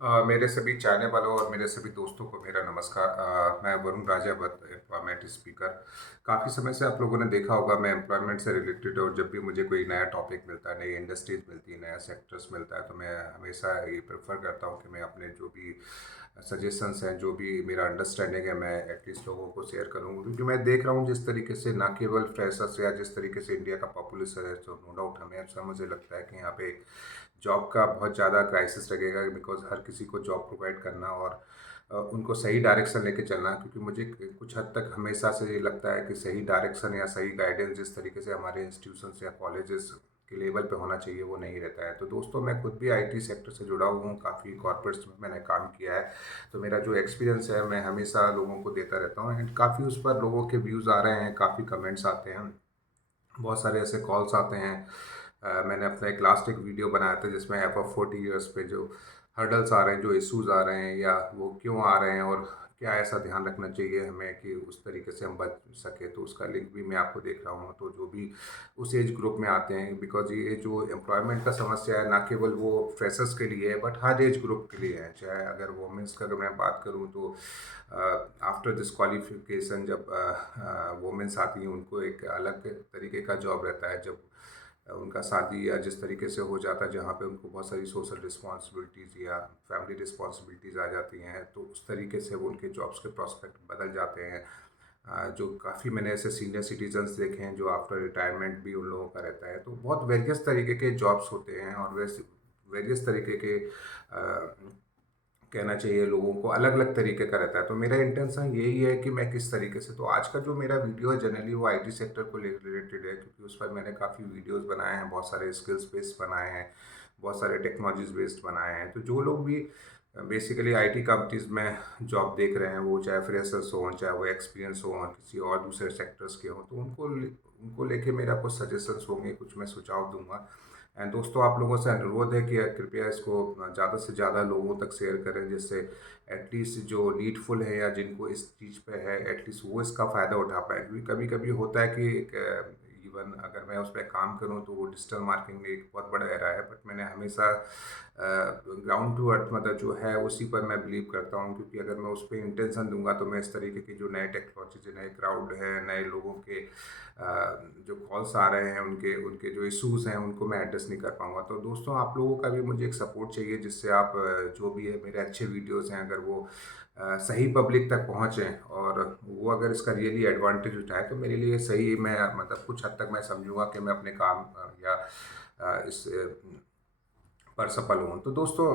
मेरे सभी चाहने वालों और मेरे सभी दोस्तों को मेरा नमस्कार। मैं वरुण राजावत, एम्प्लॉयमेंट स्पीकर। काफ़ी समय से आप लोगों ने देखा होगा मैं एम्प्लॉयमेंट से रिलेटेड, और जब भी मुझे कोई नया टॉपिक मिलता है, नई इंडस्ट्रीज मिलती है, नया सेक्टर्स मिलता है, तो मैं हमेशा ये प्रेफर करता हूँ कि मैं अपने जो भी सजेशंस हैं, जो भी मेरा अंडरस्टैंडिंग है, मैं एटलीस्ट लोगों को शेयर करूँ। क्योंकि मैं देख रहा हूँ जिस तरीके से ना केवल फ्रेशर्स या जिस तरीके से इंडिया का पॉपुलेशन है, तो नो डाउट हमें ऐसा मुझे लगता है कि यहाँ पे जॉब का बहुत ज़्यादा क्राइसिस लगेगा, बिकॉज़ हर किसी को जॉब प्रोवाइड करना और उनको सही डायरेक्शन लेके चलना। क्योंकि मुझे कुछ हद तक हमेशा से ये लगता है कि सही डायरेक्शन या सही गाइडेंस जिस तरीके से हमारे इंस्टीट्यूशंस या कॉलेजेस के लेवल पे होना चाहिए, वो नहीं रहता है। तो दोस्तों, मैं खुद भी आईटी सेक्टर से जुड़ा हुआ हूँ, काफ़ी कॉर्पोरेट्स में मैंने काम किया है। तो मेरा जो एक्सपीरियंस है, मैं हमेशा लोगों को देता रहता हूँ, एंड काफ़ी उस पर लोगों के व्यूज़ आ रहे हैं, काफ़ी कमेंट्स आते हैं, बहुत सारे ऐसे कॉल्स आते हैं। मैंने अपना एक लास्ट एक वीडियो बनाया था जिसमें एफ 40 ईयर्स पे जो हर्डल्स आ रहे हैं, जो इश्यूज आ रहे हैं, या वो क्यों आ रहे हैं, और क्या ऐसा ध्यान रखना चाहिए हमें कि उस तरीके से हम बच सके। तो उसका लिंक भी मैं आपको देख रहा हूँ। तो जो भी उस एज ग्रुप में आते हैं, बिकॉज ये जो एम्प्लॉयमेंट का समस्या है, ना केवल वो फ्रेशर्स के लिए है, बट हर एज ग्रुप के लिए है। चाहे अगर वोमेंस का अगर मैं बात करूँ, तो आफ्टर डिस्क्वालिफिकेशन जब वोमेंस आती हैं, उनको एक अलग तरीके का जॉब रहता है। जब उनका शादी या जिस तरीके से हो जाता है, जहाँ पे उनको बहुत सारी सोशल रिस्पॉन्सिबिलिटीज़ या फैमिली रिस्पॉन्सिबिलिटीज़ आ जाती हैं, तो उस तरीके से वो उनके जॉब्स के प्रोस्पेक्ट बदल जाते हैं। जो काफ़ी मैंने ऐसे सीनियर सिटीजन्स देखे हैं जो आफ्टर रिटायरमेंट भी उन लोगों का रहता है। तो बहुत वेरियस तरीके के जॉब्स होते हैं, और वैसे वेरियस तरीके के कहना चाहिए लोगों को अलग अलग तरीके का रहता है। तो मेरा इंटेंशन यही है कि मैं किस तरीके से, तो आज का जो मेरा वीडियो है जनरली वो आईटी सेक्टर को रिलेटेड है, क्योंकि उस पर मैंने काफ़ी वीडियोस बनाए हैं, बहुत सारे स्किल्स बेस्ड बनाए हैं, बहुत सारे टेक्नोलॉजीज बेस्ड बनाए हैं। तो जो लोग भी बेसिकली आईटी कंपनीज में जॉब देख रहे हैं, वो चाहे फ्रेशर्स हों, चाहे वो एक्सपीरियंस हो, किसी और दूसरे सेक्टर्स के हों, तो उनको लेके मेरा कुछ सजेशंस होंगे, कुछ मैं सुझाव दूंगा। एंड दोस्तों, आप लोगों से अनुरोध है कि कृपया इसको ज़्यादा से ज़्यादा लोगों तक शेयर करें, जिससे एटलीस्ट जो नीडफुल है या जिनको इस चीज़ पे है, एटलीस्ट वो इसका फ़ायदा उठा पाए। क्योंकि कभी कभी होता है कि इवन अगर मैं उस पर काम करूं, तो वो डिजिटल मार्केटिंग एक बहुत बड़ा एरा है, बट मैंने हमेशा ग्राउंड टू अर्थ मतलब जो है उसी पर मैं बिलीव करता हूं। क्योंकि अगर मैं उस पर इंटेंशन दूंगा, तो मैं इस तरीके की जो नए टेक्नोलॉजी, नए क्राउड है, नए लोगों के जो कॉल्स आ रहे हैं, उनके उनके जो इश्यूज हैं, उनको मैं एड्रेस नहीं कर पाऊंगा। तो दोस्तों, आप लोगों का भी मुझे एक सपोर्ट चाहिए, जिससे आप जो भी है मेरे अच्छे वीडियोस हैं, अगर वो सही पब्लिक तक पहुंचें, और वो अगर इसका रियली एडवांटेज उठाए, तो मेरे लिए सही, मैं मतलब कुछ हद तक मैं समझूंगा कि मैं अपने काम या इस पर सफल हूँ। तो दोस्तों,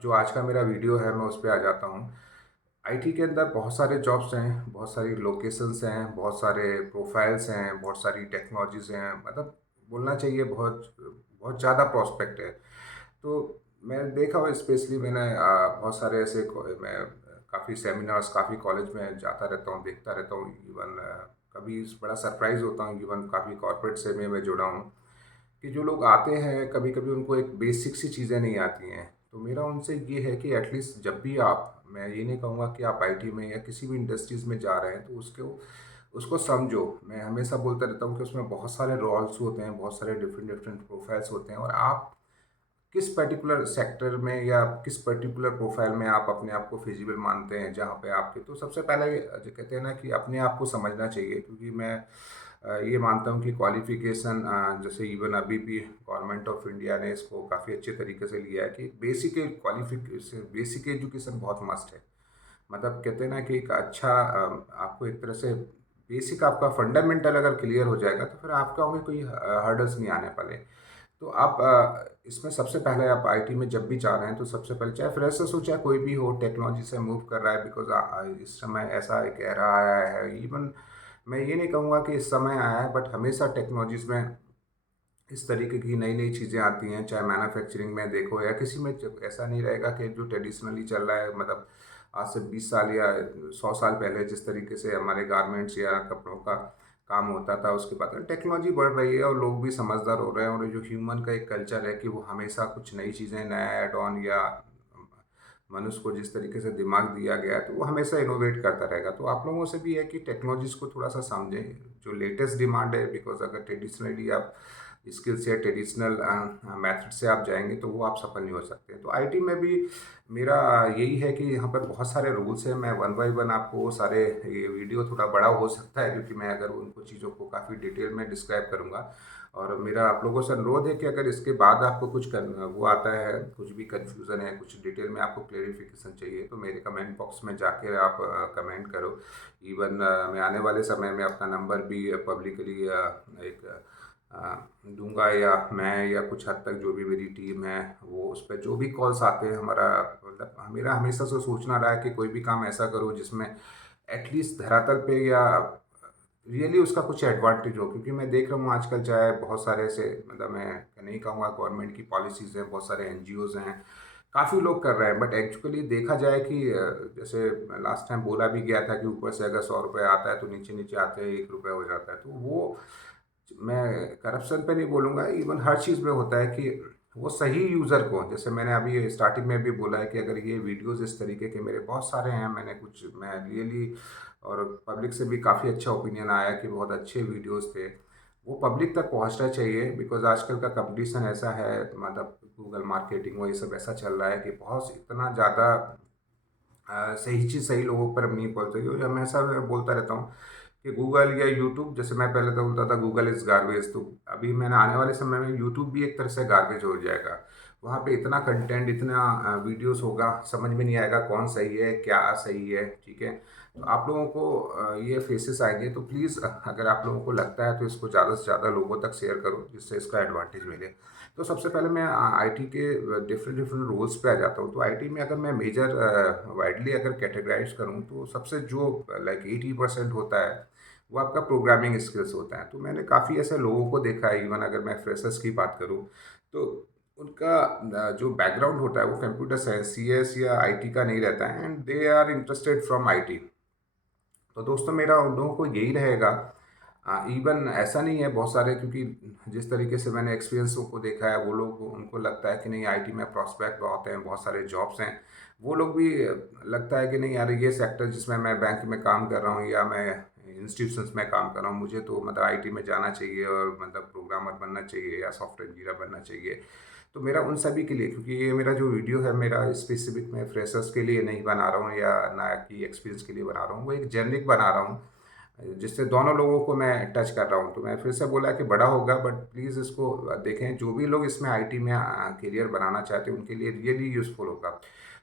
जो आज का मेरा वीडियो है, मैं उस पर आ जाता हूँ। आईटी के अंदर बहुत सारे जॉब्स हैं, बहुत सारी लोकेशंस हैं, बहुत सारे प्रोफाइल्स हैं, बहुत सारी टेक्नोलॉजीज हैं, मतलब बोलना चाहिए बहुत बहुत ज़्यादा प्रोस्पेक्ट है। तो मैं देखा हुआ, स्पेशली मैंने बहुत सारे ऐसे मैं काफ़ी सेमिनार्स, काफ़ी कॉलेज में जाता रहता हूँ, देखता रहता हूँ। इवन कभी बड़ा सरप्राइज होता हूँ, इवन काफ़ी कॉर्पोरेट से में मैं जुड़ा हूँ, कि जो लोग आते हैं, कभी कभी उनको एक बेसिक सी चीज़ें नहीं आती हैं। तो मेरा उनसे ये है कि एटलीस्ट जब भी आप, मैं ये नहीं कहूँगा कि आप आईटी में या किसी भी इंडस्ट्रीज़ में जा रहे हैं, तो उसको समझो। मैं हमेशा बोलता रहता हूँ कि उसमें बहुत सारे रोल्स होते हैं, बहुत सारे डिफरेंट डिफरेंट प्रोफाइल्स होते हैं, और आप किस पर्टिकुलर सेक्टर में या किस पर्टिकुलर प्रोफाइल में आप अपने आप को फिजिबल मानते हैं, जहाँ पे आपके, तो सबसे पहले जो कहते हैं ना कि अपने आप को समझना चाहिए। क्योंकि मैं ये मानता हूँ कि क्वालिफिकेशन, जैसे इवन अभी भी गवर्नमेंट ऑफ इंडिया ने इसको काफ़ी अच्छे तरीके से लिया है कि बेसिक क्वालिफिकेशन, बेसिक एजुकेशन बहुत मस्ट है। मतलब कहते हैं ना कि एक अच्छा आपको एक तरह से बेसिक आपका फंडामेंटल अगर क्लियर हो जाएगा, तो फिर आपका में कोई हर्डल्स नहीं आने वाले। तो आप इसमें सबसे पहले आप आईटी में जब भी जा रहे हैं, तो सबसे पहले चाहे फ्रेशर्स हो, चाहे कोई भी हो, टेक्नोलॉजी से मूव कर रहा है, बिकॉज इस समय ऐसा एक एरा आया है। इवन मैं ये नहीं कहूँगा कि इस समय आया है, बट हमेशा टेक्नोलॉजीज में इस तरीके की नई नई चीज़ें आती हैं। चाहे मैन्युफैक्चरिंग में देखो या किसी में, ऐसा नहीं रहेगा कि जो ट्रेडिशनली चल रहा है, मतलब आज से 20 साल या 100 साल पहले जिस तरीके से हमारे गारमेंट्स या कपड़ों का काम होता था, उसके बाद टेक्नोलॉजी बढ़ रही है और लोग भी समझदार हो रहे हैं, और जो ह्यूमन का एक कल्चर है कि वो हमेशा कुछ नई चीज़ें, नया एड ऑन, या मनुष्य को जिस तरीके से दिमाग दिया गया है, तो वो हमेशा इनोवेट करता रहेगा। तो आप लोगों से भी है कि टेक्नोलॉजीज को थोड़ा सा समझें, जो लेटेस्ट डिमांड है। बिकॉज अगर ट्रेडिशनली आप स्किल्स या ट्रेडिशनल मेथड से आप जाएंगे तो वो आप सफल नहीं हो सकते। तो आईटी में भी मेरा यही है कि यहाँ पर बहुत सारे रूल्स हैं। मैं वन बाय वन आपको वो सारे, ये वीडियो थोड़ा बड़ा हो सकता है क्योंकि मैं अगर उनको चीज़ों को काफ़ी डिटेल में डिस्क्राइब करूँगा। और मेरा आप लोगों से अनुरोध है कि अगर इसके बाद आपको कुछ वो आता है, कुछ भी कन्फ्यूज़न है, कुछ डिटेल में आपको क्लेरिफिकेशन चाहिए, तो मेरे कमेंट बॉक्स में जाके आप कमेंट करो। इवन मैं आने वाले समय में अपना नंबर भी पब्लिकली एक दूंगा, या मैं या कुछ हद तक जो भी मेरी टीम है वो उस पर जो भी कॉल्स आते हैं, हमारा मतलब मेरा हमेशा से सोचना रहा है कि कोई भी काम ऐसा करो जिसमें एटलीस्ट धरातल पे या रियली उसका कुछ एडवांटेज हो। क्योंकि मैं देख रहा हूँ आजकल चाहे बहुत सारे ऐसे, मतलब मैं नहीं कहूँगा गवर्नमेंट की पॉलिसीज़ हैं, बहुत सारे एनजीओज़ हैं, काफ़ी लोग कर रहे हैं, बट एक्चुअली देखा जाए कि जैसे लास्ट टाइम बोला भी गया था कि ऊपर से अगर 100 रुपये आता है तो नीचे नीचे आते हैं 1 रुपये हो जाता है। तो वो, मैं करप्शन पे नहीं बोलूँगा, इवन हर चीज़ में होता है कि वो सही यूज़र को, जैसे मैंने अभी स्टार्टिंग में भी बोला है कि अगर ये वीडियोज़ इस तरीके के मेरे बहुत सारे हैं, मैं रियली, और पब्लिक से भी काफ़ी अच्छा ओपिनियन आया कि बहुत अच्छे वीडियोज़ थे, वो पब्लिक तक पहुंचना चाहिए। बिकॉज़ आजकल का कंपटीशन ऐसा है, मतलब गूगल मार्केटिंग वो ये सब ऐसा चल रहा है कि बहुत इतना ज़्यादा सही चीज़ सही लोगों पर नहीं पहुंच रही। और हमेशा मैं बोलता रहता हूँ कि गूगल या यूट्यूब, जैसे मैं पहले तो बोलता था गूगल इज़ गार्बेज, तो अभी मैंने आने वाले समय में यूट्यूब भी एक तरह से गार्बेज हो जाएगा। वहाँ पे इतना कंटेंट, इतना वीडियोस होगा, समझ में नहीं आएगा कौन सही है क्या सही है, ठीक है। तो आप लोगों को ये फेसेस आएंगे, तो प्लीज़ अगर आप लोगों को लगता है तो इसको ज़्यादा से ज़्यादा लोगों तक शेयर करो जिससे इसका एडवांटेज मिले। तो सबसे पहले मैं आईटी के डिफरेंट डिफरेंट रोल्स पे आ जाता हूँ। तो आईटी में अगर मैं मेजर वाइडली अगर कैटेगराइज करूँ तो सबसे जो लाइक 80% होता है वो आपका प्रोग्रामिंग स्किल्स होता है। तो मैंने काफ़ी ऐसे लोगों को देखा है, इवन अगर मैं फ्रेशर्स की बात करूँ तो उनका जो बैकग्राउंड होता है वो कंप्यूटर साइंस, सीएस या आईटी का नहीं रहता है, and they are interested from IT. तो दोस्तों मेरा उन लोगों को यही रहेगा, इवन ऐसा नहीं है बहुत सारे, क्योंकि जिस तरीके से मैंने एक्सपीरियंसों को देखा है, वो लोग, उनको लगता है कि नहीं आईटी में प्रॉस्पेक्ट बहुत हैं, बहुत सारे जॉब्स हैं। वो लोग भी लगता है कि नहीं यार, ये सेक्टर जिसमें मैं बैंक में काम कर रहा हूँ या मैं इंस्टीट्यूशंस में काम कर रहा हूँ, मुझे तो मतलब आईटी में जाना चाहिए और मतलब प्रोग्रामर बनना चाहिए या सॉफ्टवेयर इंजीनियर बनना चाहिए। तो मेरा उन सभी के लिए, क्योंकि ये मेरा जो वीडियो है मेरा स्पेसिफिक मैं फ्रेशर्स के लिए नहीं बना रहा हूँ या ना कि एक्सपीरियंस के लिए बना रहा हूँ, वो एक जेनरिक बना रहा हूँ जिससे दोनों लोगों को मैं टच कर रहा हूँ। तो मैं फिर से बोला कि बड़ा होगा, बट प्लीज़ इसको देखें, जो भी लोग इसमें आईटी में करियर बनाना चाहते हैं उनके लिए रियली यूज़फुल होगा।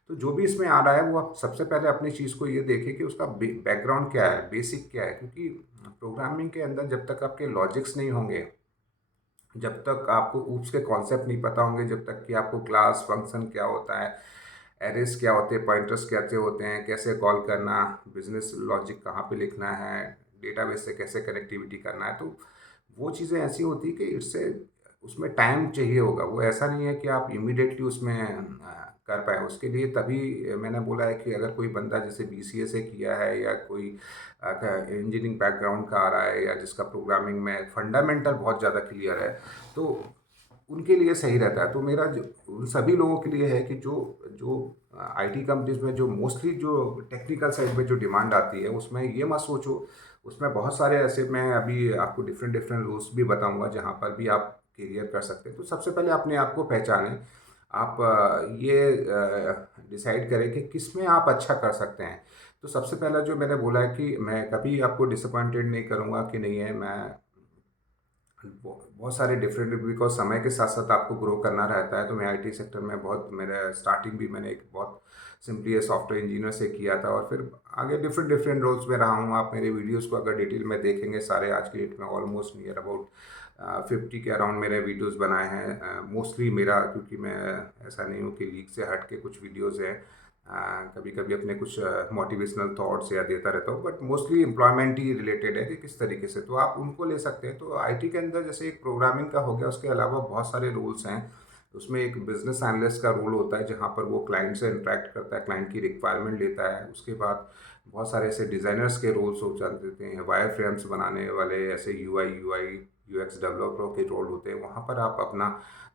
तो जो भी इसमें आ रहा है वो आप सबसे पहले अपनी चीज़ को ये देखें कि उसका बैकग्राउंड क्या है, बेसिक क्या है। क्योंकि प्रोग्रामिंग के अंदर जब तक आपके लॉजिक्स नहीं होंगे, जब तक आपको ऊप्स के कॉन्सेप्ट नहीं पता होंगे, जब तक कि आपको क्लास फंक्शन क्या होता है, एरेस क्या होते हैं, पॉइंटर्स कैसे होते हैं, कैसे कॉल करना, बिजनेस लॉजिक कहाँ पे लिखना है, डेटाबेस से कैसे कनेक्टिविटी करना है, तो वो चीज़ें ऐसी होती है कि इससे उसमें टाइम चाहिए होगा। वो ऐसा नहीं है कि आप इमीडिएटली उसमें कर पाए। उसके लिए तभी मैंने बोला है कि अगर कोई बंदा जैसे बीसीए से किया है या कोई इंजीनियरिंग बैकग्राउंड का आ रहा है या जिसका प्रोग्रामिंग में फंडामेंटल बहुत ज़्यादा क्लियर है, तो उनके लिए सही रहता है। तो मेरा जो उन सभी लोगों के लिए है कि जो जो आईटी कंपनीज में जो मोस्टली जो टेक्निकल साइड में जो डिमांड आती है, उसमें ये मत सोचो, उसमें बहुत सारे ऐसे, मैं अभी आपको डिफरेंट डिफरेंट रोल्स भी बताऊंगा जहाँ पर भी आप करियर कर सकते हैं। तो सबसे पहले अपने आप को पहचानें। आप ये डिसाइड करें कि किस में आप अच्छा कर सकते हैं। तो सबसे पहला जो मैंने बोला है कि मैं कभी आपको डिसअपॉइंटेड नहीं करूँगा कि नहीं है, मैं बहुत सारे डिफरेंट, बिकॉज समय के साथ साथ आपको ग्रो करना रहता है। तो मैं आईटी सेक्टर में बहुत, मेरा स्टार्टिंग भी मैंने एक बहुत सिंपली सॉफ्टवेयर इंजीनियर से किया था और फिर आगे डिफरेंट डिफरेंट रोल्स में रहा हूँ। आप मेरे वीडियोस को अगर डिटेल में देखेंगे सारे, आज की डेट में ऑलमोस्ट नियर अबाउट 50 के अराउंड मेरे वीडियोस बनाए हैं। मोस्टली मेरा, क्योंकि मैं ऐसा नहीं हूँ कि लीग से हट के कुछ वीडियोज़ हैं, कभी कभी अपने कुछ मोटिवेशनल थॉट्स या देता रहता हूँ, but mostly employment he related है कि किस तरीके से, तो आप उनको ले सकते हैं। तो आईटी के अंदर जैसे एक प्रोग्रामिंग का हो गया, उसके अलावा बहुत सारे रोल्स हैं। उसमें एक बिजनेस एनालिस्ट का रोल होता है जहाँ पर वो क्लाइंट से इंटरेक्ट करता है, क्लाइंट की रिक्वायरमेंट लेता है। उसके बाद बहुत सारे ऐसे डिज़ाइनर्स के रोल्स हो जाते हैं, वायर फ्रेम्स बनाने वाले, ऐसे यूएक्स डेवलपरों के रोल होते हैं, वहाँ पर आप अपना,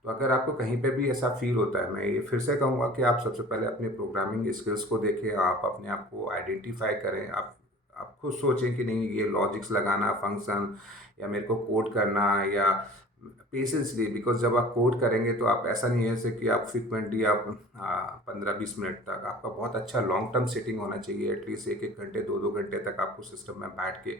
तो अगर आपको कहीं पे भी ऐसा फील होता है, मैं ये फिर से कहूँगा कि आप सबसे पहले अपने प्रोग्रामिंग स्किल्स को देखें, आप अपने आप को आइडेंटिफाई करें। आप खुद सोचें कि नहीं ये लॉजिक्स लगाना, फंक्शन, या मेरे को कोड करना, या पेशेंसली, बिकॉज जब आप कोड करेंगे तो आप ऐसा नहीं है जैसे कि आप फ्रिक्वेंटली आप 15-20 मिनट तक, आपका बहुत अच्छा लॉन्ग टर्म सेटिंग होना चाहिए, एटलीस्ट 1-1 घंटे 2-2 घंटे तक आपको सिस्टम में बैठ के,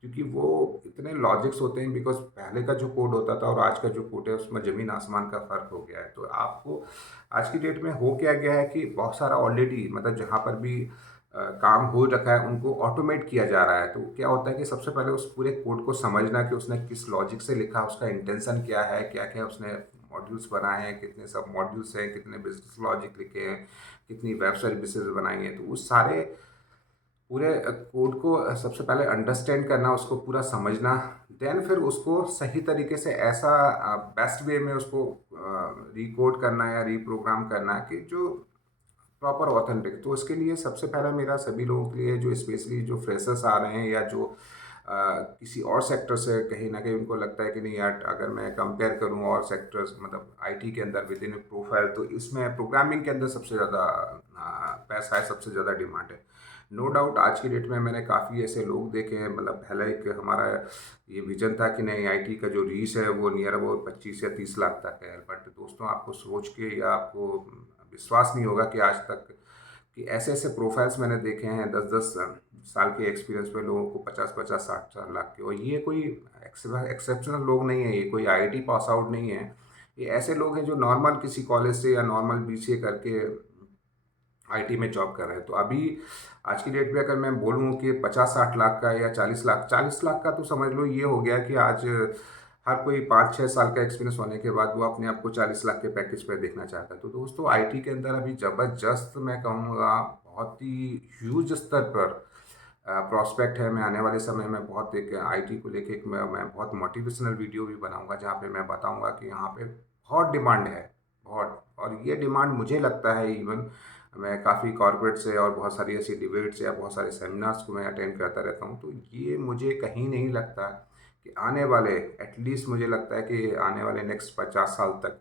क्योंकि वो इतने लॉजिक्स होते हैं, बिकॉज पहले का जो कोड होता था और आज का जो कोड है उसमें ज़मीन आसमान का फ़र्क हो गया है। तो आपको आज की डेट में हो क्या गया है कि बहुत सारा ऑलरेडी मतलब जहाँ पर भी काम हो रखा है उनको ऑटोमेट किया जा रहा है। तो क्या होता है कि सबसे पहले उस पूरे कोड को समझना कि उसने किस लॉजिक से लिखा, उसका इंटेंशन क्या है, क्या क्या उसने मॉड्यूल्स बनाए हैं, कितने सब मॉड्यूल्स हैं, कितने बिजनेस लॉजिक लिखे हैं, कितनी वेब सर्विसेज बनाई हैं। तो उस सारे पूरे कोड को सबसे पहले अंडरस्टैंड करना, उसको पूरा समझना, देन फिर उसको सही तरीके से ऐसा बेस्ट वे में उसको रिकोड करना या रीप्रोग्राम करना कि जो प्रॉपर ऑथेंटिक। तो उसके लिए सबसे पहला मेरा सभी लोगों के लिए जो स्पेशली जो फ्रेशर्स आ रहे हैं या जो किसी और सेक्टर से कहीं ना कहीं उनको लगता है कि नहीं यार, अगर मैं कंपेयर करूं और सेक्टर्स मतलब आईटी के अंदर विद इन प्रोफाइल, तो इसमें प्रोग्रामिंग के अंदर सबसे ज़्यादा पैसा है, सबसे ज़्यादा डिमांड है। नो डाउट आज की डेट में मैंने काफ़ी ऐसे लोग देखे हैं, मतलब पहले एक हमारा ये विजन था कि नहीं आईटी का जो रीच है वो नियर अबाउट 25 या 30 लाख तक है। बट दोस्तों आपको सोच के या आपको विश्वास नहीं होगा कि आज तक कि ऐसे ऐसे प्रोफाइल्स मैंने देखे हैं 10-10 साल के एक्सपीरियंस में लोगों को 50-50 60 लाख के। और ये कोई एक्सेप्शनल लोग नहीं है, ये कोई आईआईटी पास आउट नहीं है, ये ऐसे लोग हैं जो नॉर्मल किसी कॉलेज से या नॉर्मल बीसीए करके आईटी में जॉब कर रहे हैं। तो अभी आज की डेट पे अगर मैं बोलूँ कि 50-60 लाख का या 40 लाख, 40 लाख का तो समझ लो ये हो गया कि आज हर कोई 5-6 साल का एक्सपीरियंस होने के बाद वो अपने आप को 40 लाख के पैकेज पे देखना चाहता है। तो दोस्तों आईटी के अंदर अभी ज़बरदस्त, मैं कहूँगा बहुत ही ह्यूज स्तर पर प्रॉस्पेक्ट है। मैं आने वाले समय में बहुत एक आईटी को लेके एक मैं बहुत मोटिवेशनल वीडियो भी बनाऊंगा जहाँ पे मैं बताऊंगा कि यहाँ पे बहुत डिमांड है, बहुत। और ये डिमांड मुझे लगता है, इवन मैं काफ़ी कॉर्पोरेट से और बहुत सारी ऐसी डिबेट्स या बहुत सारे सेमिनार्स को मैं अटेंड करता रहता हूँ, तो ये मुझे कहीं नहीं लगता कि आने वाले, एटलीस्ट मुझे लगता है कि आने वाले नेक्स्ट 50 साल तक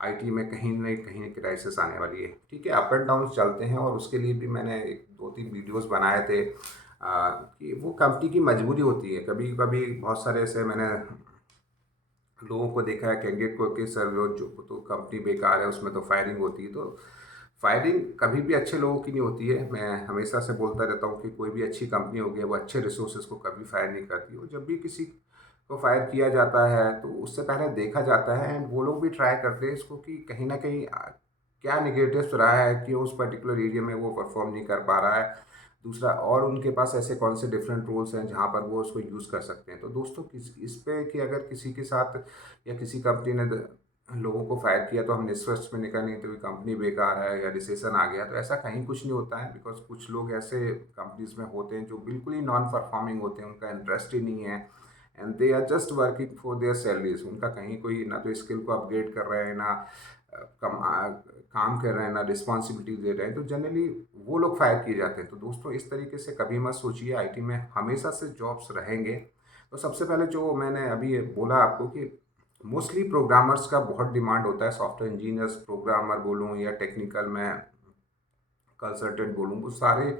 आईटी में कहीं क्राइसिस आने वाली है। ठीक है, अप एंड डाउन चलते हैं, और उसके लिए भी मैंने एक 2-3 वीडियोस बनाए थे कि वो कंपनी की मजबूरी होती है। कभी कभी बहुत सारे ऐसे मैंने लोगों को देखा है, कैंडिडेट को, कि सर वो जो तो कंपनी बेकार है उसमें तो फायरिंग होती है। तो फायरिंग कभी भी अच्छे लोगों की नहीं होती है। मैं हमेशा से बोलता रहता हूँ कि कोई भी अच्छी कंपनी होगी वो अच्छे रिसोर्सेज को कभी फायर नहीं करती। और जब भी किसी को फायर किया जाता है तो उससे पहले देखा जाता है, एंड वो लोग भी ट्राई करते हैं इसको कि कहीं ना कहीं क्या निगेटिव्स रहा है, क्यों उस पर्टिकुलर एरिया में वो परफॉर्म नहीं कर पा रहा है। दूसरा, और उनके पास ऐसे कौन से डिफरेंट रोल्स हैं जहाँ पर वो उसको यूज़ कर सकते हैं। तो दोस्तों इस पे कि अगर किसी के साथ या किसी कंपनी ने लोगों को फायर किया तो हम निष्कर्ष पे निकल नहीं तो कंपनी बेकार है या रिसेशन आ गया, तो ऐसा कहीं कुछ नहीं होता है। बिकॉज कुछ लोग ऐसे कंपनीज में होते हैं जो बिल्कुल ही नॉन परफॉर्मिंग होते हैं, उनका इंटरेस्ट ही नहीं है, and they are just working for their salaries. उनका कहीं कोई ना तो स्किल को अपग्रेड कर रहे हैं, ना काम कर रहे हैं, ना रिस्पॉन्सिबिलिटी दे रहे हैं। तो जनरली वो लोग फायर किए जाते हैं। तो दोस्तों इस तरीके से कभी मत सोचिए, आईटी में हमेशा से जॉब्स रहेंगे। तो सबसे पहले जो मैंने अभी बोला आपको कि मोस्टली प्रोग्रामर्स का बहुत डिमांड होता है, सॉफ्टवेयर इंजीनियर्स, प्रोग्रामर बोलूँ या टेक्निकल में कंसल्टेंट बोलूँ, वो सारे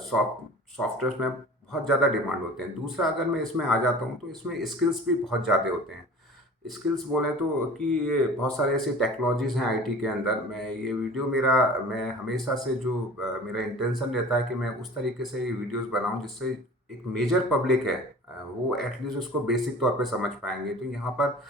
सॉफ्टवेयर में बहुत ज़्यादा डिमांड होते हैं। दूसरा, अगर मैं इसमें आ जाता हूँ तो इसमें स्किल्स भी बहुत ज़्यादा होते हैं। स्किल्स बोले तो कि ये बहुत सारे ऐसी टेक्नोलॉजीज़ हैं आईटी के अंदर। मैं ये वीडियो मेरा मैं हमेशा से जो मेरा इंटेंशन रहता है कि मैं उस तरीके से ये वीडियोस बनाऊं जिससे एक मेजर पब्लिक है वो एटलीस्ट उसको बेसिक तौर पे समझ पाएंगे। तो यहाँ पर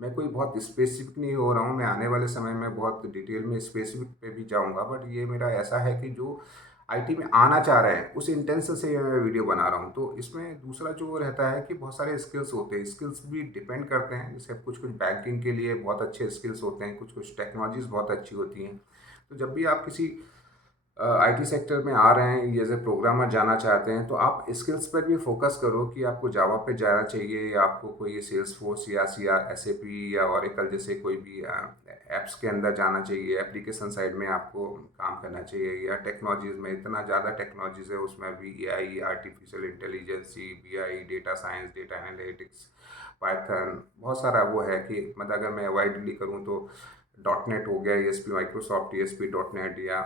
मैं कोई बहुत स्पेसिफिक नहीं हो रहा हूँ, मैं आने वाले समय में बहुत डिटेल में स्पेसिफिक पे भी जाऊँगा। बट ये मेरा ऐसा है कि जो आईटी में आना चाह रहे हैं उस इंटेंशन से ये मैं वीडियो बना रहा हूँ। तो इसमें दूसरा जो रहता है कि बहुत सारे स्किल्स होते हैं, स्किल्स भी डिपेंड करते हैं। जैसे कुछ कुछ बैंकिंग के लिए बहुत अच्छे स्किल्स होते हैं, कुछ कुछ टेक्नोलॉजीज बहुत अच्छी होती हैं। तो जब भी आप किसी आईटी सेक्टर में आ रहे हैं, एज ए प्रोग्रामर जाना चाहते हैं, तो आप स्किल्स पर भी फोकस करो कि आपको जावा पे जाना चाहिए, या आपको कोई सेल्स फोर्स या C R S A P या ओरेकल जैसे कोई भी एप्स के अंदर जाना चाहिए, एप्लीकेशन साइड में आपको काम करना चाहिए। या टेक्नोलॉजीज में इतना ज़्यादा टेक्नोलॉजीज है, उसमें भी AI, artificial intelligence, BI, data science, data analytics, Python, बहुत सारा वो है कि मतलब अगर मैं वाइडली करूँ तो डॉट नेट हो गया, ESP Microsoft ESP dot net, या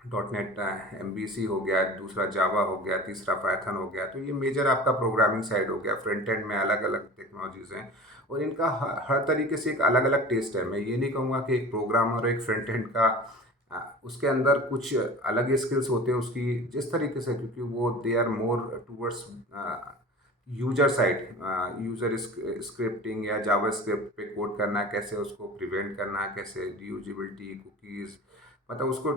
.NET MVC हो गया, दूसरा जावा हो गया, तीसरा पाइथन हो गया। तो ये मेजर आपका प्रोग्रामिंग साइड हो गया। फ्रंट एंड में अलग अलग टेक्नोलॉजीज़ हैं, और इनका हर तरीके से एक अलग अलग टेस्ट है। मैं ये नहीं कहूँगा कि एक प्रोग्रामर और एक फ्रंट एंड का उसके अंदर कुछ अलग ही स्किल्स होते हैं उसकी जिस तरीके से, क्योंकि वो they are more towards user side, user scripting या जावा स्क्रिप्ट पे कोड करना, कैसे उसको प्रिवेंट करना, कैसे रीयूजेबिलिटी कुकीज़, मतलब उसको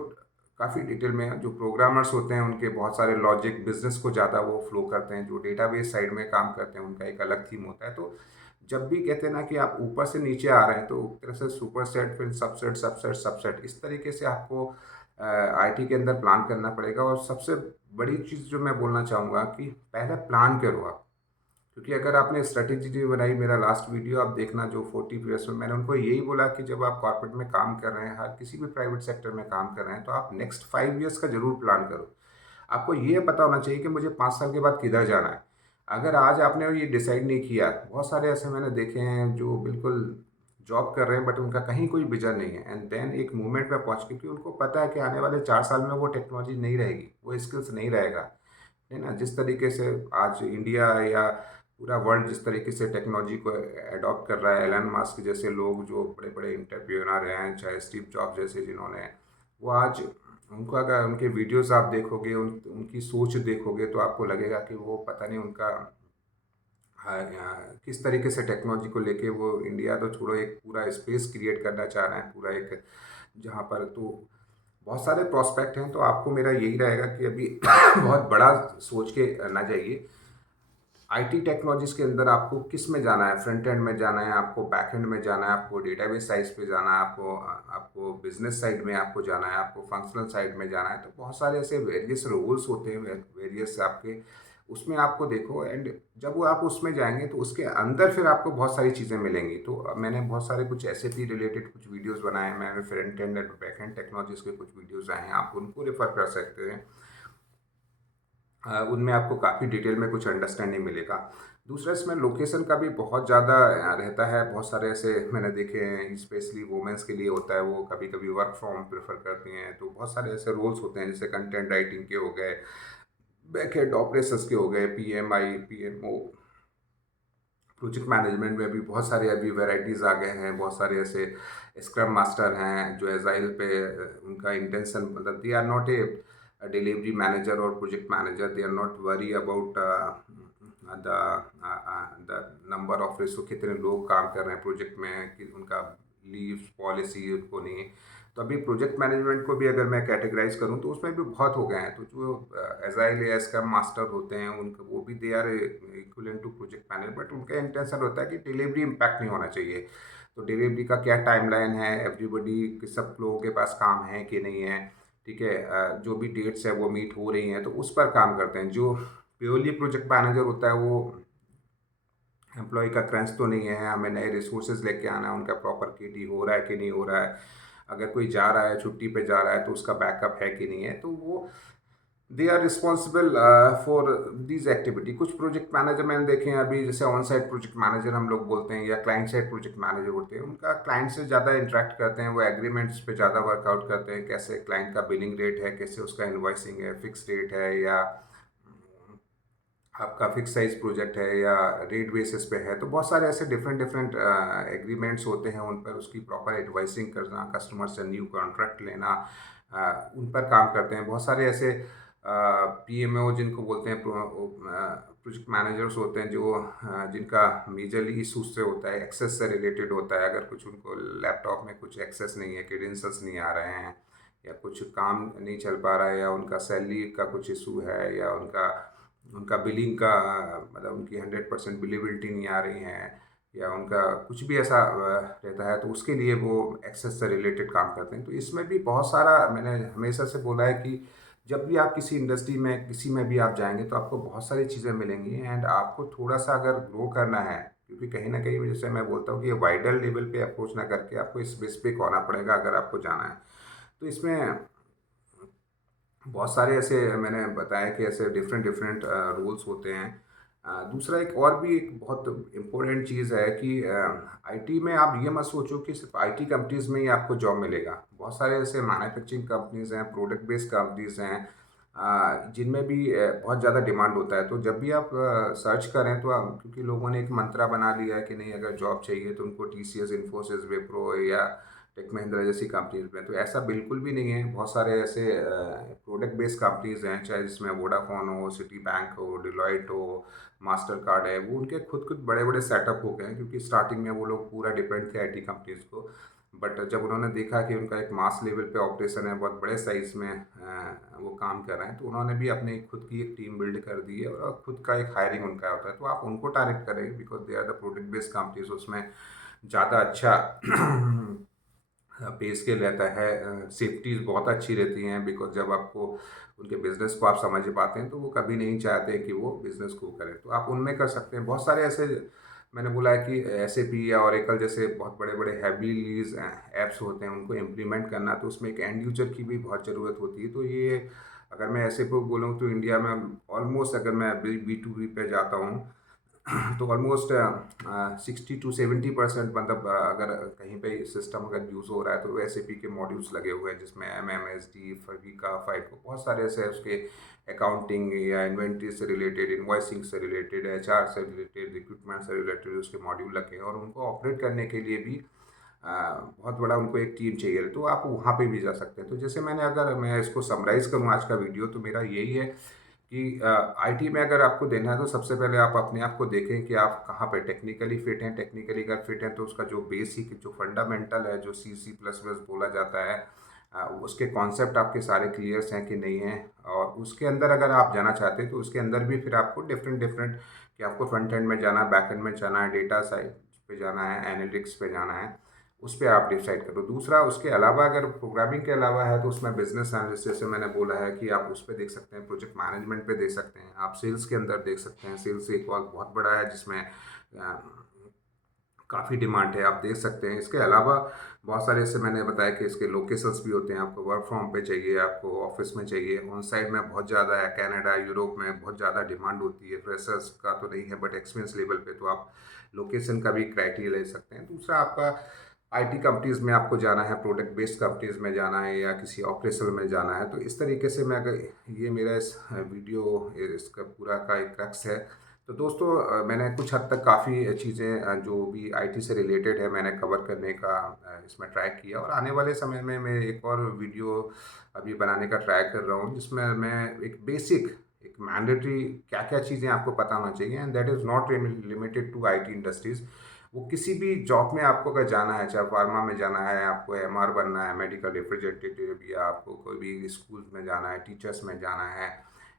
काफ़ी डिटेल में। जो प्रोग्रामर्स होते हैं उनके बहुत सारे लॉजिक बिजनेस को ज़्यादा वो फ्लो करते हैं, जो डेटाबेस साइड में काम करते हैं उनका एक अलग थीम होता है। तो जब भी कहते हैं ना कि आप ऊपर से नीचे आ रहे हैं तो एक तरह से सुपर सेट, फिर सबसेट सबसेट सबसेट, इस तरीके से आपको आईटी के अंदर प्लान करना पड़ेगा। और सबसे बड़ी चीज़ जो मैं बोलना चाहूँगा कि पहले प्लान करो आप, क्योंकि अगर आपने स्ट्रेटेजी नहीं बनाई, मेरा लास्ट वीडियो आप देखना जो 40 में, मैंने उनको यही बोला कि जब आप कॉर्पोरेट में काम कर रहे हैं, हर किसी भी प्राइवेट सेक्टर में काम कर रहे हैं, तो आप नेक्स्ट 5 ईयर्स का जरूर प्लान करो। आपको ये पता होना चाहिए कि मुझे 5 साल के बाद किधर जाना है। अगर आज आपने ये डिसाइड नहीं किया, बहुत सारे ऐसे मैंने देखे हैं जो बिल्कुल जॉब कर रहे हैं बट उनका कहीं कोई विजन नहीं है, एंड देन एक मूवमेंट में पहुंच, क्योंकि उनको पता है कि आने वाले 4 साल में वो टेक्नोलॉजी नहीं रहेगी, वो स्किल्स नहीं रहेगा, है ना। जिस तरीके से आज इंडिया या पूरा वर्ल्ड जिस तरीके से टेक्नोलॉजी को अडॉप्ट कर रहा है, एलन मस्क जैसे लोग जो बड़े बड़े इंटरप्रेन्योर हैं, चाहे स्टीव जॉब जैसे, जिन्होंने वो आज, उनको अगर उनके वीडियोस आप देखोगे, उनकी सोच देखोगे तो आपको लगेगा कि वो पता नहीं उनका किस तरीके से टेक्नोलॉजी को लेके वो इंडिया तो छोड़ो, एक पूरा स्पेस क्रिएट करना चाह रहे हैं, पूरा एक जहाँ पर तो बहुत सारे प्रोस्पेक्ट हैं। तो आपको मेरा यही रहेगा कि अभी बहुत बड़ा सोच के ना जाइए। आईटी टेक्नोलॉजीज़ के अंदर आपको किस में जाना है, फ्रंट एंड में जाना है, आपको बैक एंड में जाना है, आपको डेटाबेस साइड पे जाना है, आपको बिजनेस साइड में आपको जाना है, आपको फंक्शनल साइड में जाना है। तो बहुत सारे ऐसे वेरियस रोल्स होते हैं, वेरियस आपके उसमें आपको देखो, एंड जब वो आप उसमें जाएंगे तो उसके अंदर फिर आपको बहुत सारी चीज़ें मिलेंगी। तो मैंने बहुत सारे कुछ एसएपी रिलेटेड कुछ वीडियोस बनाए हैं, मैंने front end and back and technologies के कुछ वीडियोस आए हैं, आप उनको रेफर कर सकते हैं। उनमें आपको काफ़ी डिटेल में कुछ अंडरस्टैंडिंग मिलेगा। दूसरा, इसमें लोकेशन का भी बहुत ज़्यादा रहता है। बहुत सारे ऐसे मैंने देखे हैं, स्पेशली वुमेंस के लिए होता है, वो कभी कभी वर्क फ्रॉम प्रेफर करती हैं। तो बहुत सारे ऐसे रोल्स होते हैं, जैसे कंटेंट राइटिंग के हो गए, बैक एंड ऑपरेशंस के हो गए, पीएमआई, पीएमओ, प्रोजेक्ट मैनेजमेंट में भी बहुत सारे अभी वैरायटीज़ आ गए हैं। बहुत सारे ऐसे स्क्रम मास्टर हैं जो एजाइल पे उनका इंटेंशन, मतलब they are not a delivery manager और project manager, they are not worry about the number of resources, कितने लोग काम कर रहे हैं प्रोजेक्ट में, कि उनका लीव पॉलिसी उनको नहीं। तो अभी प्रोजेक्ट मैनेजमेंट को भी अगर मैं कैटेगराइज करूं तो उसमें भी बहुत हो गए हैं। तो जो एजाइल या स्क्रम मास्टर होते हैं, उनका वो भी they are equivalent to project manager, but उनका इंटेंशन होता है कि डिलीवरी इम्पैक्ट नहीं होना चाहिए। तो डिलीवरी का क्या टाइमलाइन है, एवरीबडी, सब लोगों के पास काम है कि नहीं है, ठीक है, जो भी डेट्स है वो मीट हो रही हैं, तो उस पर काम करते हैं। जो प्योरली प्रोजेक्ट मैनेजर होता है, वो एम्प्लॉय का क्रंच तो नहीं है, हमें नए रिसोर्सेज लेके आना है, उनका प्रॉपर केटी हो रहा है कि नहीं हो रहा है, अगर कोई जा रहा है छुट्टी पे जा रहा है तो उसका बैकअप है कि नहीं है, तो वो they are responsible for these activity. कुछ प्रोजेक्ट मैनेजर मैंने देखे हैं अभी, जैसे ऑन साइड प्रोजेक्ट मैनेजर हम लोग बोलते हैं, या क्लाइंट साइड प्रोजेक्ट मैनेजर होते हैं, उनका क्लाइंट से ज़्यादा इंटरेक्ट करते हैं, वो एग्रीमेंट्स पे ज़्यादा वर्कआउट करते हैं, कैसे क्लाइंट का बिलिंग रेट है, कैसे उसका इन्वॉइसिंग है, फिक्स रेट है या आपका फिक्स साइज प्रोजेक्ट है या रेट बेसिस पे है। तो बहुत सारे ऐसे डिफरेंट डिफरेंट एग्रीमेंट्स होते हैं, उन पर उसकी प्रॉपर एडवाइसिंग करना, कस्टमर से न्यू कॉन्ट्रैक्ट लेना, उन पर काम करते हैं। बहुत सारे ऐसे पीएमओ जिनको बोलते हैं, प्रोजेक्ट मैनेजर्स होते हैं, जो जिनका मेजरली इशूज से होता है, एक्सेस से रिलेटेड होता है। अगर कुछ उनको लैपटॉप में कुछ एक्सेस नहीं है, क्रेडेंशियल्स नहीं आ रहे हैं, या कुछ काम नहीं चल पा रहा है, या उनका सैलरी का कुछ इशू है, या उनका उनका बिलिंग का, मतलब उनकी 100% बिलिबिलिटी नहीं आ रही है, या उनका कुछ भी ऐसा रहता है, तो उसके लिए वो एक्सेस से रिलेटेड काम करते हैं। तो इसमें भी बहुत सारा, मैंने हमेशा से बोला है कि जब भी आप किसी इंडस्ट्री में किसी में भी आप जाएंगे तो आपको बहुत सारी चीज़ें मिलेंगी, एंड आपको थोड़ा सा अगर ग्रो करना है, क्योंकि कहीं ना कहीं जैसे मैं बोलता हूँ कि ये वाइडर लेवल पे अप्रोच ना करके आपको स्पेसिफिक होना पड़ेगा अगर आपको जाना है। तो इसमें बहुत सारे ऐसे मैंने बताया कि ऐसे डिफरेंट डिफरेंट रोल्स होते हैं। दूसरा, एक और भी एक बहुत इम्पोर्टेंट चीज़ है कि आईटी में आप ये मत सोचो कि सिर्फ आईटी कंपनीज में ही आपको जॉब मिलेगा। बहुत सारे ऐसे मैन्युफैक्चरिंग कंपनीज हैं, प्रोडक्ट बेस्ड कंपनीज हैं, जिनमें भी बहुत ज़्यादा डिमांड होता है। तो जब भी आप सर्च करें तो क्योंकि लोगों ने एक मंत्रा बना लिया है कि नहीं, अगर जॉब चाहिए तो उनको टीसीएस, इन्फोसिस, विप्रो या टेक महिंद्रा जैसी कंपनीज में। तो ऐसा बिल्कुल भी नहीं है। बहुत सारे ऐसे प्रोडक्ट बेस्ड कंपनीज हैं, चाहे जिसमें वोडाफोन हो, सिटी बैंक हो, डिलॉयट हो, मास्टर कार्ड है, वो उनके खुद खुद बड़े बड़े सेटअप हो गए हैं, क्योंकि स्टार्टिंग में वो लोग पूरा डिपेंड थे आईटी कंपनीज को। बट जब उन्होंने देखा कि उनका एक मास लेवल पे ऑपरेशन है, बहुत बड़े साइज में वो काम कर रहे हैं, तो उन्होंने भी अपनी खुद की एक टीम बिल्ड कर दी है और खुद का एक हायरिंग उनका होता है। तो आप उनको टारगेट करें, because they are the product based companies. उसमें ज़्यादा अच्छा पे स्केल रहता है, सेफ्टीज़ बहुत अच्छी रहती हैं, बिकॉज जब आपको उनके बिज़नेस को आप समझ पाते हैं तो वो कभी नहीं चाहते कि वो बिज़नेस को करें। तो आप उनमें कर सकते हैं। बहुत सारे ऐसे मैंने बोला है कि एसएपी या ओरेकल जैसे बहुत बड़े बड़े हैवीलीज ऐप्स होते हैं, उनको इम्प्लीमेंट करना, तो उसमें एक एंड यूजर की भी बहुत ज़रूरत होती है। तो ये अगर मैं ऐसे को बोलूँ तो इंडिया में ऑलमोस्ट, अगर मैं B2B पे जाता हूँ तो ऑलमोस्ट 60 to 70% मतलब अगर कहीं पे सिस्टम अगर यूज़ हो रहा है तो एस के मॉड्यूल्स लगे हुए हैं, जिसमें MMSD, फवीका, फाइको, बहुत सारे ऐसे उसके अकाउंटिंग या इन्वेंट्री से रिलेटेड, इन्वॉइसिंग से रिलेटेड, HR से रिलेटेड, रिक्रूटमेंट से रिलेटेड उसके मॉड्यूल लगे हैं। और उनको ऑपरेट करने के लिए भी बहुत बड़ा उनको एक टीम चाहिए। तो आप वहाँ पे भी जा सकते हैं। तो जैसे मैंने, अगर मैं इसको समराइज़ करूँ आज का वीडियो, तो मेरा यही है कि आईटी में अगर आपको देना है तो सबसे पहले आप अपने आप को देखें कि आप कहाँ पे टेक्निकली फिट हैं। टेक्निकली अगर फिट हैं तो उसका जो बेसिक, जो फंडामेंटल है, जो C++ बोला जाता है, उसके कॉन्सेप्ट आपके सारे क्लियर्स हैं कि नहीं हैं। और उसके अंदर अगर आप जाना चाहते हैं तो उसके अंदर भी फिर आपको डिफरेंट डिफरेंट, कि आपको फ्रंट एंड में जाना है, बैक एंड में जाना है, डेटा साइड पे जाना है, एनालिटिक्स पे जाना है, उस पर आप डिसाइड करो। दूसरा, उसके अलावा अगर प्रोग्रामिंग के अलावा है तो उसमें बिजनेस एनालिस्ट, जैसे मैंने बोला है कि आप उस पर देख सकते हैं, प्रोजेक्ट मैनेजमेंट पे देख सकते हैं, आप सेल्स के अंदर देख सकते हैं। सेल्स एक बहुत बड़ा है, जिसमें काफ़ी डिमांड है, आप देख सकते हैं। इसके अलावा बहुत सारे, जैसे मैंने बताया कि इसके लोकेशंस भी होते हैं। आपको वर्क फ्रॉम पे चाहिए, आपको ऑफिस में चाहिए, ऑन साइड में बहुत ज़्यादा है, कनाडा, यूरोप में बहुत ज़्यादा डिमांड होती है। फ्रेशर्स का तो नहीं है, बट एक्सपीरियंस लेवल पे तो आप लोकेशन का भी क्राइटेरिया ले सकते हैं। दूसरा, आपका आईटी कंपनीज में आपको जाना है, प्रोडक्ट बेस्ड कंपनीज में जाना है, या किसी ऑपरेशनल में जाना है। तो इस तरीके से मैं, अगर ये मेरा इस वीडियो, इसका पूरा का एक क्रक्स है। तो दोस्तों, मैंने कुछ हद तक काफ़ी चीज़ें जो भी आईटी से रिलेटेड है, मैंने कवर करने का इसमें ट्राई किया। और आने वाले समय में मैं एक और वीडियो अभी बनाने का ट्राई कर रहा हूँ, जिसमें मैं एक बेसिक, एक मैंडेटरी क्या क्या चीज़ें आपको पता होना चाहिए, and that is not limited to IT industries. वो किसी भी जॉब में आपको अगर जाना है, चाहे फार्मा में जाना है, आपको एमआर बनना है, मेडिकल रिप्रेजेंटेटिव, या आपको कोई भी स्कूल में जाना है, टीचर्स में जाना है,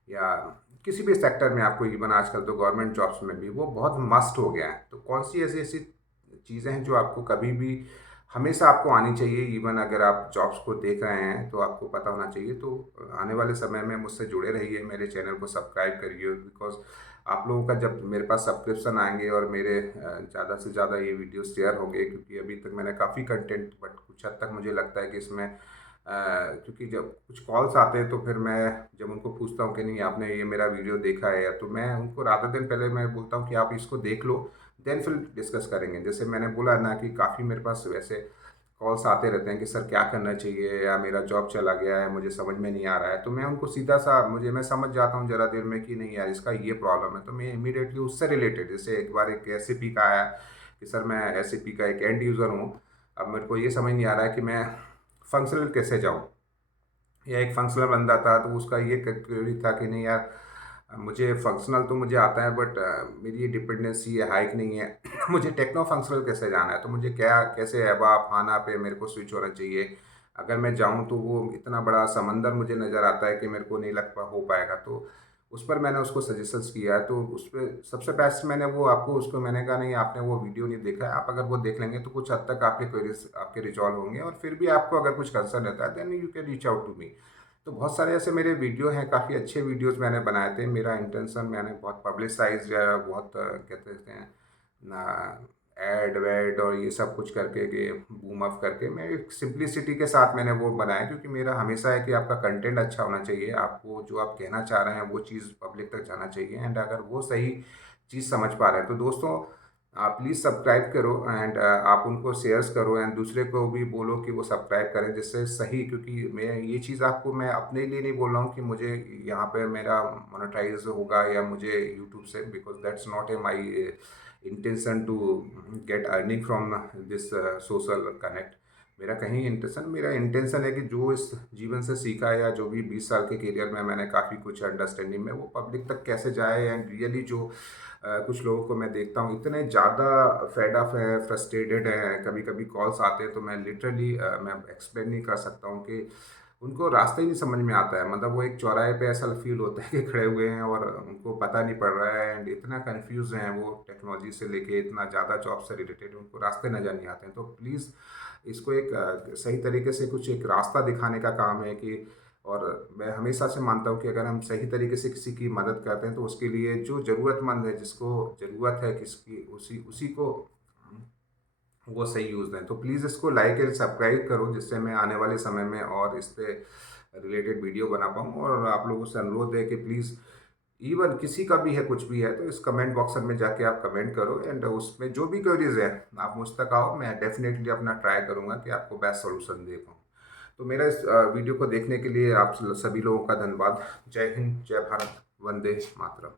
या किसी भी सेक्टर में आपको, इवन आजकल तो गवर्नमेंट जॉब्स में भी वो बहुत मस्ट हो गया है। तो कौन सी ऐसी ऐसी चीज़ें हैं जो आपको कभी भी, हमेशा आपको आनी चाहिए। इवन अगर आप जॉब्स को देख रहे हैं तो आपको पता होना चाहिए। तो आने वाले समय में मुझसे जुड़े रहिए, मेरे चैनल को सब्सक्राइब करिए, बिकॉज आप लोगों का जब मेरे पास सब्सक्रिप्शन आएंगे और मेरे ज़्यादा से ज़्यादा ये वीडियो शेयर होंगे, क्योंकि अभी तक मैंने काफ़ी कंटेंट, बट कुछ हद तक मुझे लगता है कि इसमें क्योंकि जब कुछ कॉल्स आते हैं तो फिर मैं जब उनको पूछता हूँ कि नहीं, आपने ये मेरा वीडियो देखा है, या तो मैं उनको रात दिन पहले मैं बोलता हूँ कि आप इसको देख लो, देन फिर डिस्कस करेंगे। जैसे मैंने बोला ना कि काफ़ी मेरे पास वैसे कॉल्स आते रहते हैं कि सर क्या करना चाहिए, या मेरा जॉब चला गया है, मुझे समझ में नहीं आ रहा है। तो मैं उनको सीधा सा, मैं समझ जाता हूँ ज़रा देर में कि नहीं यार, इसका ये प्रॉब्लम है। तो मैं इमीडिएटली उससे रिलेटेड, जैसे एक बार एक एस का आया कि सर मैं एस का एक एंड यूज़र हूँ, अब मेरे को ये समझ नहीं आ रहा है कि मैं फंक्शनल कैसे जाऊँ। या एक फंक्शनल बंदा था, तो उसका ये क्वेरी था कि नहीं यार, मुझे फंक्शनल तो मुझे आता है, बट मेरी ये डिपेंडेंसी है, हाइक नहीं है मुझे टेक्नो फंक्शनल कैसे जाना है, तो मुझे क्या, कैसे एबा फाना पे मेरे को स्विच होना चाहिए। अगर मैं जाऊं तो वो इतना बड़ा समंदर मुझे नज़र आता है कि मेरे को नहीं लग हो पाएगा। तो उस पर मैंने उसको सजेशंस किया है। तो उस पर सबसे बेस्ट मैंने वो आपको उसको मैंने कहा, नहीं आपने वो वीडियो नहीं देखा है, आप अगर वो देख लेंगे तो कुछ हद तक आपके क्वेरीज आपके रिजॉल्व होंगे। और फिर भी आपको अगर कुछ कंसर्न रहता है, then you can reach out to me. तो बहुत सारे ऐसे मेरे वीडियो हैं, काफ़ी अच्छे वीडियोस मैंने बनाए थे। मेरा इंटेंशन, मैंने बहुत पब्लिसाइज या बहुत कहते हैं ना, एड वेड और ये सब कुछ करके के बूम अप करके, मैं एक सिंप्लिसिटी के साथ मैंने वो बनाया, क्योंकि मेरा हमेशा है कि आपका कंटेंट अच्छा होना चाहिए, आपको जो आप कहना चाह रहे हैं वो चीज़ पब्लिक तक जाना चाहिए, एंड अगर वो सही चीज़ समझ पा रहे हैं। तो दोस्तों, प्लीज़ सब्सक्राइब करो एंड आप उनको शेयर्स करो एंड दूसरे को भी बोलो कि वो सब्सक्राइब करें जिससे सही, क्योंकि मैं ये चीज़ आपको मैं अपने लिए नहीं बोल रहा हूँ कि मुझे यहाँ पे मेरा मोनेटाइज होगा या मुझे यूट्यूब से, because that's not a my intention to get earning from this social connect. मेरा इंटेंशन है कि जो इस जीवन से सीखा है या जो भी 20 साल के करियर में मैंने काफ़ी कुछ अंडरस्टैंडिंग में वो पब्लिक तक कैसे जाए। एंड रियली जो कुछ लोगों को मैं देखता हूँ इतने ज़्यादा फेड अप है, फ्रस्ट्रेटेड हैं, कभी कभी कॉल्स आते हैं तो मैं लिटरली मैं एक्सप्लेन नहीं कर सकता हूँ कि उनको रास्ता ही नहीं समझ में आता है। मतलब वो एक चौराहे पे ऐसा फील होता है कि खड़े हुए हैं और उनको पता नहीं पड़ रहा है एंड इतना कंफ्यूज हैं वो टेक्नोलॉजी से लेके इतना ज़्यादा जॉब से रिलेटेड उनको रास्ते नज़र नहीं आते हैं। तो प्लीज़ इसको एक सही तरीके से कुछ एक रास्ता दिखाने का काम है कि, और मैं हमेशा से मानता हूँ कि अगर हम सही तरीके से किसी की मदद करते हैं तो उसके लिए जो ज़रूरतमंद है, जिसको ज़रूरत है किसकी, उसी उसी को वो सही यूज़ दें। तो प्लीज़ इसको लाइक एंड सब्सक्राइब करो जिससे मैं आने वाले समय में और इस पे रिलेटेड वीडियो बना पाऊँ। और आप लोगों से अनुरोध है कि प्लीज़ इवन किसी का भी है कुछ भी है तो इस कमेंट बॉक्स में जाके आप कमेंट करो एंड उसमें जो भी क्वेरीज है आप मुझ तक आओ, मैं डेफिनेटली अपना ट्राई करूँगा कि आपको बेस्ट सोल्यूशन दे पाऊँ। तो मेरा इस वीडियो को देखने के लिए आप सभी लोगों का धन्यवाद। जय हिंद, जय भारत, वंदे मातरम।